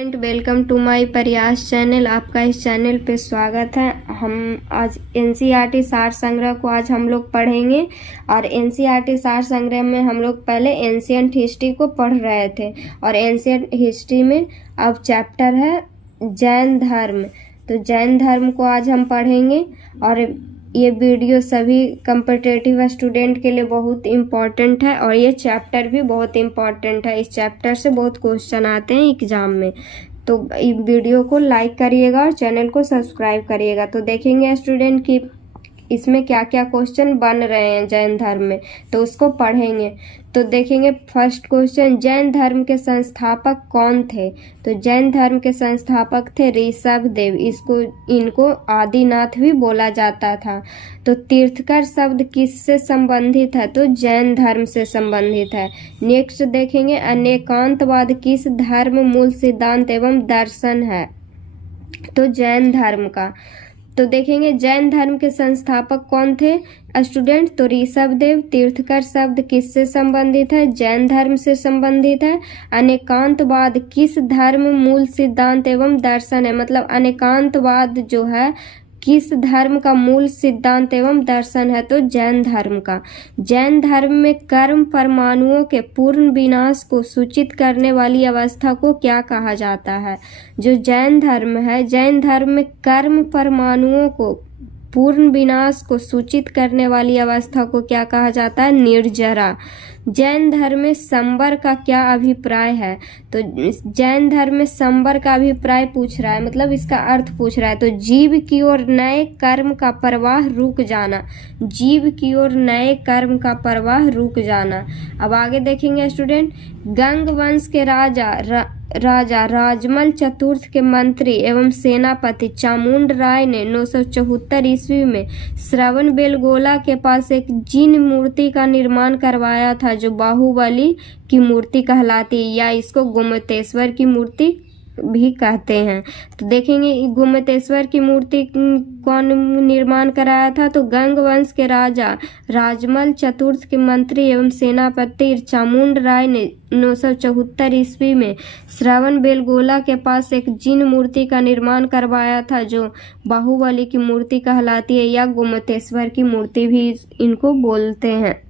Welcome to my प्रयास channel. आपका इस चैनल पे स्वागत है। हम आज एनसीईआरटी सार संग्रह को आज हम लोग पढ़ेंगे और एनसीईआरटी सार संग्रह में हम लोग पहले एंशिएंट हिस्ट्री को पढ़ रहे थे और एंशिएंट हिस्ट्री में अब चैप्टर है जैन धर्म। तो जैन धर्म को आज हम पढ़ेंगे और ये वीडियो सभी कॉम्पिटिटिव स्टूडेंट के लिए बहुत इम्पॉर्टेंट है और ये चैप्टर भी बहुत इम्पॉर्टेंट है। इस चैप्टर से बहुत क्वेश्चन आते हैं एग्जाम में। तो वीडियो को लाइक करिएगा और चैनल को सब्सक्राइब करिएगा। तो देखेंगे स्टूडेंट कि इसमें क्या क्या क्वेश्चन बन रहे हैं जैन धर्म में, तो उसको पढ़ेंगे। तो देखेंगे फर्स्ट क्वेश्चन, जैन धर्म के संस्थापक कौन थे? तो जैन धर्म के संस्थापक थे ऋषभदेव। इनको आदिनाथ भी बोला जाता था। तो तीर्थकर शब्द किससे संबंधित है? तो जैन धर्म से संबंधित है। नेक्स्ट देखेंगे अनेकांतवाद किस धर्म मूल सिद्धांत एवं दर्शन है? तो जैन धर्म का। तो देखेंगे जैन धर्म के संस्थापक कौन थे स्टूडेंट? तो ऋषभदेव। तीर्थकर शब्द किससे संबंधित है? जैन धर्म से संबंधित है। अनेकांतवाद किस धर्म मूल सिद्धांत एवं दर्शन है? मतलब अनेकांतवाद जो है किस धर्म का मूल सिद्धांत एवं दर्शन है? तो जैन धर्म का। जैन धर्म में कर्म परमाणुओं के पूर्ण विनाश को सूचित करने वाली अवस्था को क्या कहा जाता है? जो जैन धर्म है, जैन धर्म में कर्म परमाणुओं को पूर्ण विनाश को सूचित करने वाली अवस्था को क्या कहा जाता है? निर्जरा। जैन धर्म में संवर का क्या अभिप्राय है? तो जैन धर्म में संवर का अभिप्राय पूछ रहा है, मतलब इसका अर्थ पूछ रहा है। तो जीव की ओर नए कर्म का प्रवाह रुक जाना। जीव की ओर नए कर्म का प्रवाह रुक जाना। अब आगे देखेंगे स्टूडेंट, गंग वंश के राजा राजमल चतुर्थ के मंत्री एवं सेनापति चामुंड राय ने 974 ईस्वी में श्रवण बेलगोला के पास एक जिन मूर्ति का निर्माण करवाया था जो बाहुबली की मूर्ति कहलाती है, या इसको गोमतेश्वर की मूर्ति भी कहते हैं। तो देखेंगे गोमतेश्वर की मूर्ति कौन निर्माण कराया था? तो गंग वंश के राजा राजमल चतुर्थ के मंत्री एवं सेनापति चामुंड राय ने 974 ईस्वी में श्रवण बेलगोला के पास एक जिन मूर्ति का निर्माण करवाया था जो बाहुबली की मूर्ति कहलाती है, या गोमतेश्वर की मूर्ति भी इनको बोलते हैं।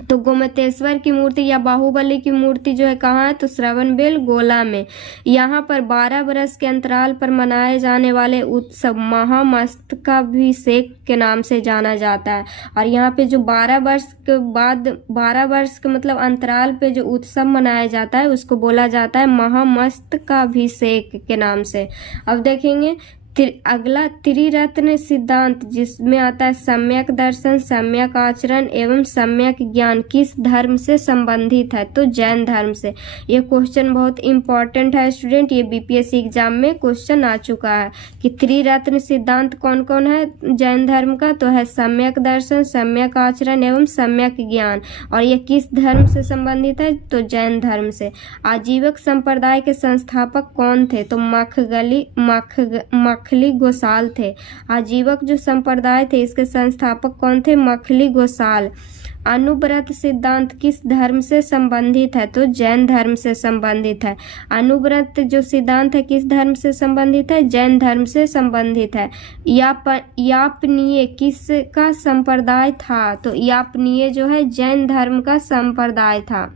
तो गोमतेश्वर की मूर्ति या बाहुबली की मूर्ति जो है कहाँ है? तो श्रवण बेलगोला में। यहाँ पर 12 वर्ष के अंतराल पर मनाए जाने वाले उत्सव महामस्तकाभिषेक के नाम से जाना जाता है। और यहाँ पे जो 12 वर्ष के बाद 12 वर्ष के मतलब अंतराल पे जो उत्सव मनाया जाता है उसको बोला जाता है महामस्तकाभिषेक के नाम से। अब देखेंगे अगला त्रिरत्न सिद्धांत, जिसमें आता है सम्यक दर्शन, सम्यक आचरण एवं सम्यक ज्ञान, किस धर्म से संबंधित है? तो जैन धर्म से। ये क्वेश्चन बहुत इंपॉर्टेंट है स्टूडेंट, ये बीपीएससी एग्जाम में क्वेश्चन आ चुका है कि त्रिरत्न सिद्धांत कौन कौन है जैन धर्म का? तो है सम्यक दर्शन, सम्यक आचरण एवं सम्यक ज्ञान। और ये किस धर्म से संबंधित है? तो जैन धर्म से। आजीवक संप्रदाय के संस्थापक कौन थे? तो मखली गोसाल थे। आजीवक जो संप्रदाय थे इसके संस्थापक कौन थे? मखली गोसाल। अनुव्रत सिद्धांत किस धर्म से संबंधित है? तो जैन धर्म से संबंधित है। अनुव्रत जो सिद्धांत है किस धर्म से संबंधित है? जैन धर्म से संबंधित है। यापनीय किसका संप्रदाय था? तो यापनीय जो है जैन धर्म का संप्रदाय था।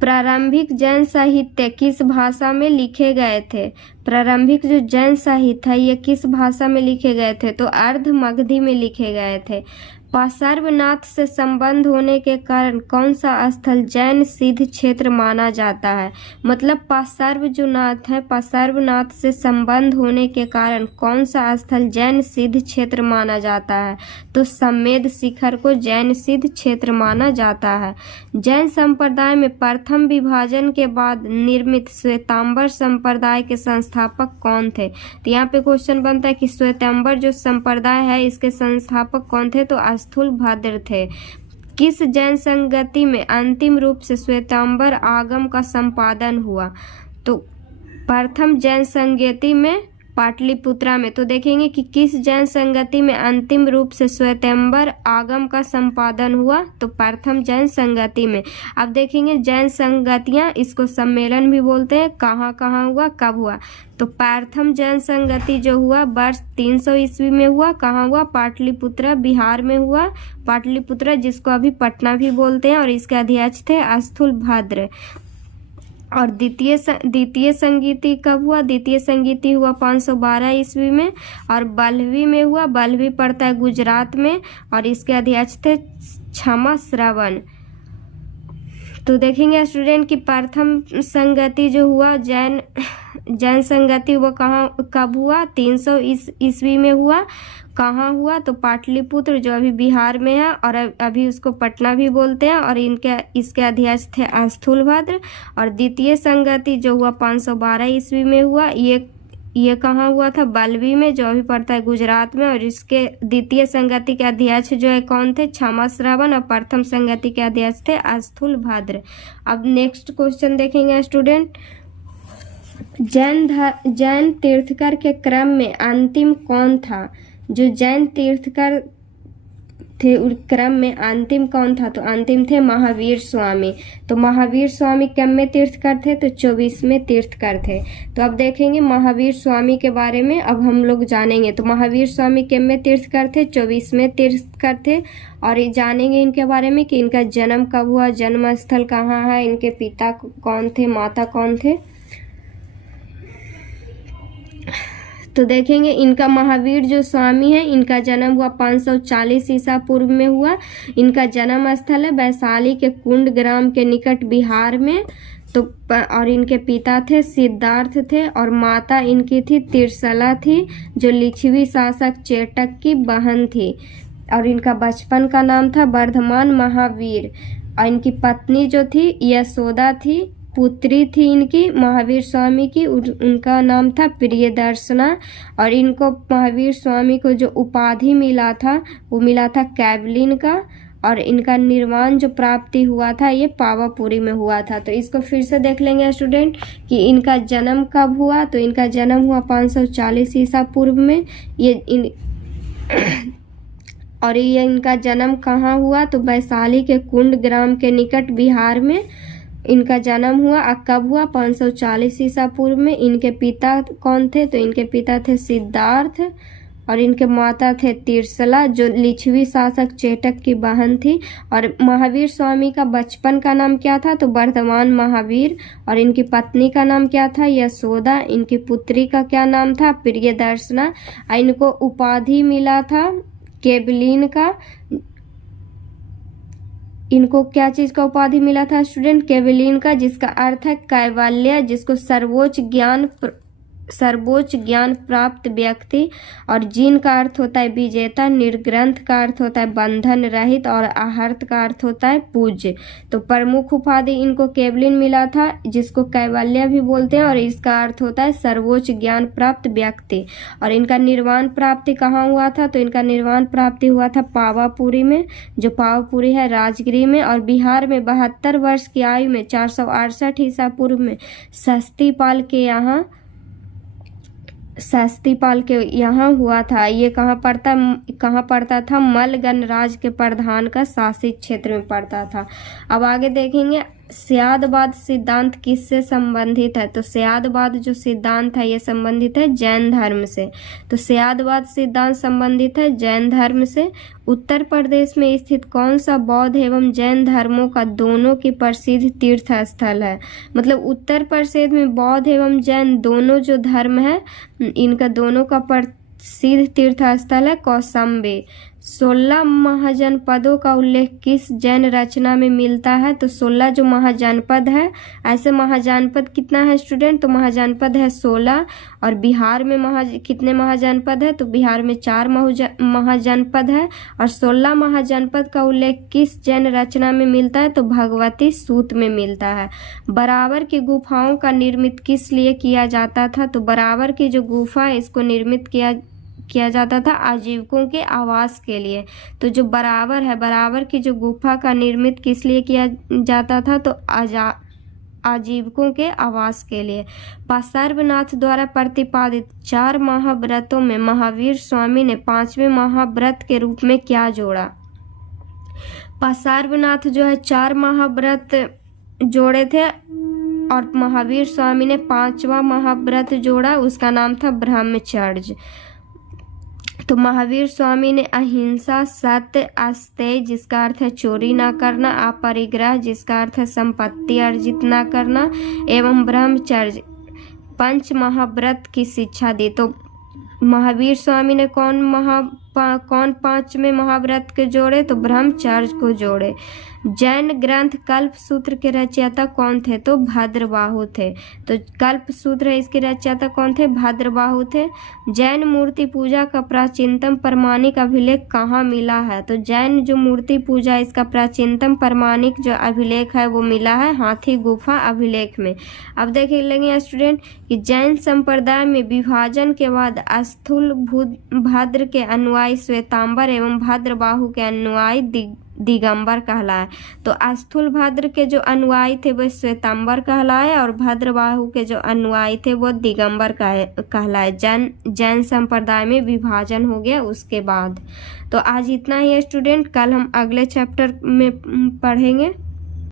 प्रारंभिक जैन साहित्य किस भाषा में लिखे गए थे? प्रारंभिक जो जैन साहित्य है ये किस भाषा में लिखे गए थे? तो अर्ध मगधी में लिखे गए थे। पार्श्वनाथ से संबंध होने के कारण कौन सा स्थल जैन सिद्ध क्षेत्र माना जाता है? मतलब पार्श्वनाथ है, पार्श्वनाथ से संबंध होने के कारण कौन सा स्थल जैन सिद्ध क्षेत्र माना जाता है? तो समेध शिखर को जैन सिद्ध क्षेत्र माना जाता है। जैन संप्रदाय में प्रथम विभाजन के बाद निर्मित श्वेतांबर संप्रदाय के संस्थापक कौन थे? तो यहाँ पे क्वेश्चन बनता है कि श्वेतांबर जो संप्रदाय है इसके संस्थापक कौन थे? तो स्थूलभद्र थे। किस जैन संगति में अंतिम रूप से श्वेतांबर आगम का संपादन हुआ? तो प्रथम जैन संगति में पाटलिपुत्रा में। तो देखेंगे कि किस जैन संगति में अंतिम रूप से श्वेतांबर आगम का संपादन हुआ, तो प्रथम जैन संगति में। अब देखेंगे जैन संगतियां, इसको सम्मेलन भी बोलते हैं, कहाँ कहाँ हुआ, कब हुआ। तो प्रथम जैन संगति जो हुआ वर्ष 300 ईस्वी में हुआ, कहाँ हुआ, पाटलिपुत्रा बिहार में हुआ। पाटलिपुत्रा जिसको अभी पटना भी बोलते हैं, और इसके अध्यक्ष थे स्थूलभद्र। और द्वितीय संगीति कब हुआ, द्वितीय संगीति हुआ 512 ईस्वी में, और बल्हवी में हुआ। बल्हवी पड़ता है गुजरात में, और इसके अध्यक्ष थे क्षमा श्रवण। तो देखेंगे स्टूडेंट कि प्रथम संगति जो हुआ जैन संगति वो कहाँ कब हुआ, 300 ईस्वी में हुआ। कहाँ हुआ, तो पाटलिपुत्र जो अभी बिहार में है, और अभी उसको पटना भी बोलते हैं, और इसके अध्यक्ष थे स्थूलभद्र। और द्वितीय संगति जो हुआ 512 ईस्वी में हुआ, ये कहाँ हुआ था, बल्हवी में, जो अभी पड़ता है गुजरात में। और इसके द्वितीय संगति के अध्यक्ष जो है कौन थे, क्षमा श्रवण। और प्रथम संगति के अध्यक्ष थे स्थूलभद्र। अब नेक्स्ट क्वेश्चन देखेंगे स्टूडेंट, जैन तीर्थकर के क्रम में अंतिम कौन था। जो जैन तीर्थकर थे उस क्रम में अंतिम कौन था, तो अंतिम थे महावीर स्वामी। तो महावीर स्वामी कब में तीर्थकर थे, तो 24वें तीर्थकर थे। तो अब देखेंगे महावीर स्वामी के बारे में अब हम लोग जानेंगे। तो महावीर स्वामी कब में तीर्थकर थे, 24वें तीर्थकर थे। और ये जानेंगे इनके बारे में कि इनका जन्म कब हुआ, जन्म स्थल कहाँ है, इनके पिता कौन थे, माता कौन थे। तो देखेंगे इनका महावीर जो स्वामी है, इनका जन्म हुआ 540 ईसा पूर्व में हुआ। इनका जन्म स्थल है वैशाली के कुंड ग्राम के निकट बिहार में। तो और इनके पिता थे सिद्धार्थ थे, और माता इनकी थी तिरसला थी, जो लिच्छवी शासक चेटक की बहन थी। और इनका बचपन का नाम था वर्धमान महावीर। और इनकी पत्नी जो थी यशोदा थी, पुत्री थी इनकी महावीर स्वामी की, उनका नाम था प्रियदर्शना। और इनको महावीर स्वामी को जो उपाधि मिला था वो मिला था कैवलिन का। और इनका निर्वाण जो प्राप्ति हुआ था ये पावापुरी में हुआ था। तो इसको फिर से देख लेंगे स्टूडेंट कि इनका जन्म कब हुआ। तो इनका जन्म हुआ 540 ईसा पूर्व में। और ये इनका जन्म कहाँ हुआ, तो वैशाली के कुंड ग्राम के निकट बिहार में इनका जन्म हुआ। कब हुआ, 540 ईसा पूर्व में। इनके पिता कौन थे, तो इनके पिता थे सिद्धार्थ, और इनके माता थे तिरसला, जो लिच्छवी शासक चेटक की बहन थी। और महावीर स्वामी का बचपन का नाम क्या था, तो वर्धमान महावीर। और इनकी पत्नी का नाम क्या था, यशोदा। इनकी पुत्री का क्या नाम था, प्रियदर्शना। इनको उपाधि मिला था कैवलिन का। इनको क्या चीज का उपाधि मिला था स्टूडेंट, कैवलिन का, जिसका अर्थ है कैवल्य, जिसको सर्वोच्च ज्ञान प्राप्त व्यक्ति। और जिन का अर्थ होता है विजेता, निर्ग्रंथ का अर्थ होता है बंधन रहित, और आहर्त का अर्थ होता है पूज्य। तो प्रमुख उपाधि इनको कैवलिन मिला था, जिसको कैवल्य भी बोलते हैं, और इसका अर्थ होता है सर्वोच्च ज्ञान प्राप्त व्यक्ति। और इनका निर्वाण प्राप्ति कहाँ हुआ था, तो इनका निर्वाण प्राप्ति हुआ था पावापुरी में, जो पावापुरी है राजगिरी में। और बिहार में 72 वर्ष की आयु में 468 ईसा पूर्व में शास्त्रीपाल के यहाँ हुआ था। ये कहाँ पड़ता था, मल गणराज्य के प्रधान का शासित क्षेत्र में पड़ता था। अब आगे देखेंगे स्यादवाद सिद्धांत किससे संबंधित है। तो स्यादवाद जो सिद्धांत है ये संबंधित है जैन धर्म से। तो स्यादवाद सिद्धांत संबंधित है जैन धर्म से। उत्तर प्रदेश में स्थित कौन सा बौद्ध एवं जैन धर्मों का दोनों की प्रसिद्ध तीर्थ स्थल है। मतलब उत्तर प्रदेश में बौद्ध एवं जैन दोनों जो धर्म है इनका दोनों का प्रसिद्ध तीर्थ स्थल है कौशाम्बी। 16 महाजनपदों का उल्लेख किस जैन रचना में मिलता है। तो 16 जो महाजनपद है, ऐसे महाजनपद कितना है स्टूडेंट, तो महाजनपद है 16। और बिहार में कितने महाजनपद है, तो बिहार में 4 महाजनपद है। और 16 महाजनपद का उल्लेख किस जैन रचना में मिलता है, तो भगवती सूत में मिलता है। बराबर की गुफाओं का निर्मित किस लिए किया जाता था। तो बराबर की जो गुफा है इसको निर्मित किया जाता था आजीविकों के आवास के लिए। तो जो बराबर है, बराबर की जो गुफा का निर्मित किस लिए किया जाता था, तो आजीविकों के आवास के लिए। पार्श्वनाथ द्वारा प्रतिपादित 4 महाव्रतों में महावीर स्वामी ने 5वें महाव्रत के रूप में क्या जोड़ा? पार्श्वनाथ जो है 4 महाव्रत जोड़े थे और महावीर स्वामी ने 5वां महाव्रत जोड़ा, उसका नाम था ब्रह्मचर्य। तो महावीर स्वामी ने अहिंसा, सत्य, अस्तेय जिसका अर्थ है चोरी ना करना, अपरिग्रह जिसका अर्थ है संपत्ति अर्जित ना करना, एवं ब्रह्मचर्य 5 महाव्रत की शिक्षा दी। तो महावीर स्वामी ने कौन 5वें महाव्रत के जोड़े? तो ब्रह्मचर्य को जोड़े। जैन ग्रंथ कल्प सूत्र के रचयिता कौन थे? तो भद्रबाहु थे। तो कल्प सूत्र है इसके रचयिता कौन थे? भद्रबाहु थे। जैन मूर्ति पूजा का प्राचीनतम प्रमाणिक अभिलेख कहाँ मिला है? तो जैन जो मूर्ति पूजा इसका प्राचीनतम प्रमाणिक जो अभिलेख है वो मिला है हाथी गुफा अभिलेख में। अब देखें लेंगे स्टूडेंट कि जैन संप्रदाय में विभाजन के बाद स्थूल भद्र के अनुयायी श्वेतांबर एवं भद्रबाहु के अनुयायी दिगंबर कहलाए। तो स्थूल भद्र के जो अनुयायी थे वो श्वेतांबर कहलाए और भद्रबाहु के जो अनुयायी थे वो दिगंबर कहलाए। जैन संप्रदाय में विभाजन हो गया उसके बाद। तो आज इतना ही स्टूडेंट, कल हम अगले चैप्टर में पढ़ेंगे।